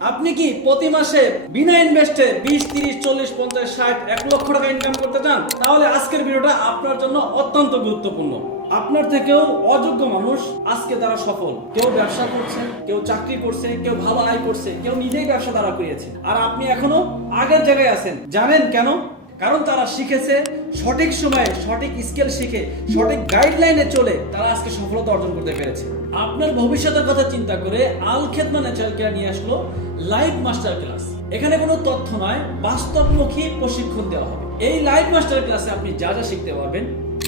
আপনি কি প্রতি মাসে বিনা ইনভেস্টে 20, 30, 40, 50, 60, 1 লক্ষ টাকা ইনকাম করতে চান? তাহলে আজকের ভিডিওটা আপনার জন্য অত্যন্ত গুরুত্বপূর্ণ। আপনার থেকেও অযোগ্য মানুষ আজকে তারা সফল। কেউ ব্যবসা করছে, কেউ চাকরি করছে, কেউ ভালো আয় করছে, কেউ নিজেই ব্যবসা দাঁড়া করিয়েছে। আর আপনি এখনো আগের জায়গায় আছেন। জানেন কেন? কারণ তারা শিখেছে সঠিক সময়ে সঠিক স্কিল শিখে সঠিক গাইডলাইনে চলে তারা আজকে সফলতা অর্জন করতে পেরেছে। আপনার ভবিষ্যতের কথা চিন্তা করে আল খেদমা ন্যাচারাল কেয়ার নিয়ে আসলো লাইভ মাস্টার ক্লাস। এখানে কোনো তথ্য নয়, বাস্তবমুখী প্রশিক্ষণ দেওয়া হবে। এই লাইভ মাস্টার ক্লাসে আপনি যা যা শিখতে পারবেন,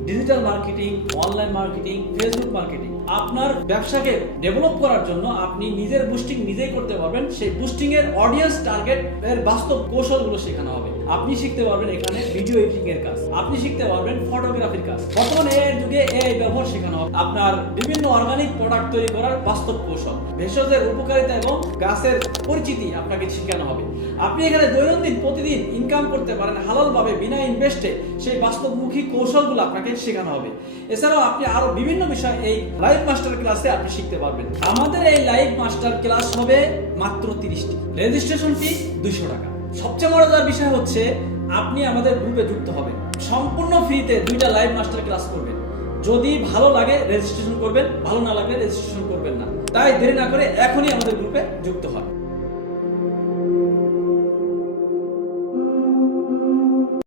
digital marketing, online marketing, Facebook marketing, আপনার ব্যবসাকে ডেভেলপ করার জন্য আপনি নিজের বুস্টিং নিজেই করতে পারবেন। সেই বুস্টিং এর অডিয়েন্স টার্গেট এর বাস্তব কৌশলগুলো শেখানো হবে। আপনি শিখতে পারবেন এখানে ভিডিও এডিটিং এর কাজ, আপনি শিখতে পারবেন ফটোগ্রাফির কাজ। বর্তমানে এর যুগে এআই ব্যবহার শেখানো হবে। আপনার বিভিন্ন অর্গানিক প্রোডাক্ট তৈরি করার বাস্তব কৌশল, ভেষজের উপকারিতা এবং গাছের পরিচিতি আপনাকে শেখানো হবে। আপনি এখানে দৈনন্দিন প্রতিদিন ইনকাম করতে পারেন হালাল ভাবে বিনা ইনভেস্টে, সেই বাস্তবমুখী কৌশলগুলো আপনাকে শেখানো হবে। এছাড়াও আপনি আরো বিভিন্ন বিষয় এই লাইভ মাস্টার ক্লাসে আপনি শিখতে পারবেন। আমাদের এই লাইভ মাস্টার ক্লাস হবে মাত্র 30টি। রেজিস্ট্রেশন ফি 200 টাকা। সবচেয়ে মজাদার বিষয় হচ্ছে আপনি আমাদের গ্রুপে যুক্ত হবেন, সম্পূর্ণ ফ্রিতে 2টা লাইভ মাস্টার ক্লাস করবেন। যদি ভালো লাগে রেজিস্ট্রেশন করবেন, ভালো না লাগলে রেজিস্ট্রেশন করবেন না। তাই দেরি না করে এখনই আমাদের গ্রুপে যুক্ত হন।